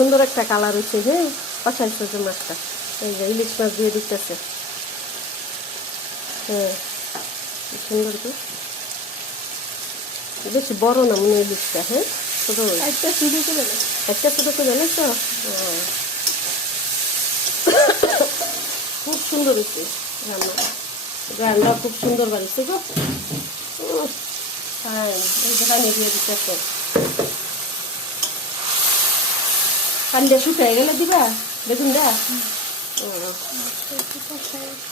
সুন্দর একটা কালার হয়েছে। হ্যাঁ, কষাইছে যে মাছটা, এই যে ইলিশ মাছ দিয়ে দিতেছে। হ্যাঁ, সুন্দর তো, বেশি বড় না মনে হয় ইলিশটা। হ্যাঁ, ছোট একটা ছোট করে তো। খুব সুন্দর হয়েছে রান্নাটা, রান্না খুব সুন্দর বাড়িছে গো। হ্যাঁ, এই যে পানি দিয়ে দিতেছে, পানিটা শুকিয়ে গেলে দিবা বেগুনটা।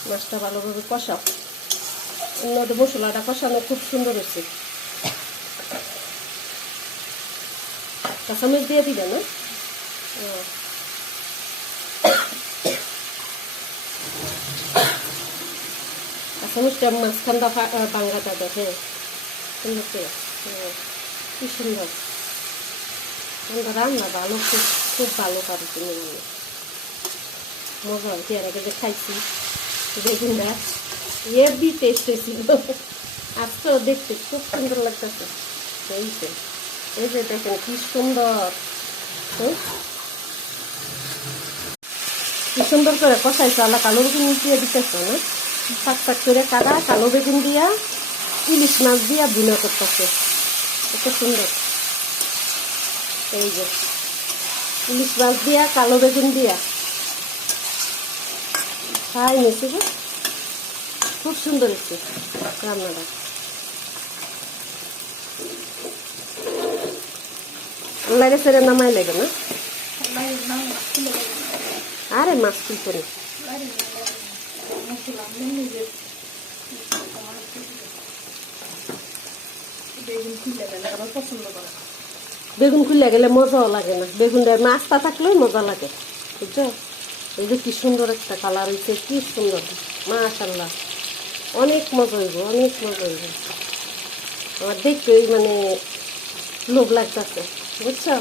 মাছটা ভালোভাবে কষাও, অন্য মশলাটা কষানো খুব সুন্দর হয়েছে। কাঁচামরিচ দিয়ে দিবে না? কাঁচামরিচটা মাঝখানটা বাঙ্গাটা দেখে সুন্দর করে। কি সুন্দর রান্না, ভালো, খুব খুব ভালো পারি তুমি রান্না, মজা হয়। এর আগে যে খাইছি বেগুনটা হেভি টেস্ট হয়েছিল, আজকেও দেখতে খুব সুন্দর লাগতেছে। এই যে দেখেন কি সুন্দর, কি সুন্দর করে কষাইছো। আলা কালো বেগুন দিয়ে দিতেছ না, শাক শাক করে কাটা কালো বেগুন দিয়া ইলিশ মাছ দিয়া বুনা করতেছে, এত সুন্দর। এই যে ইলিশ মাছ দিয়া কালো বেগুন দিয়া খাই নিয়েছি গো, খুব সুন্দর হয়েছে রান্নাটা। লাইরে সেরে নামাই লাগে না, আরে মাছ তুলতো না। বেগুন খুলে গেলে মজাও লাগে না, বেগুনটা মাছটা থাকলেও মজা লাগে, বুঝছো? এই যে কি সুন্দর একটা কালার হয়েছে, কি সুন্দর, মাশাআল্লাহ, অনেক মজা হইব, অনেক মজা হইব। আমার দেখতে মানে লোভ লাগতেছে, বুঝছো?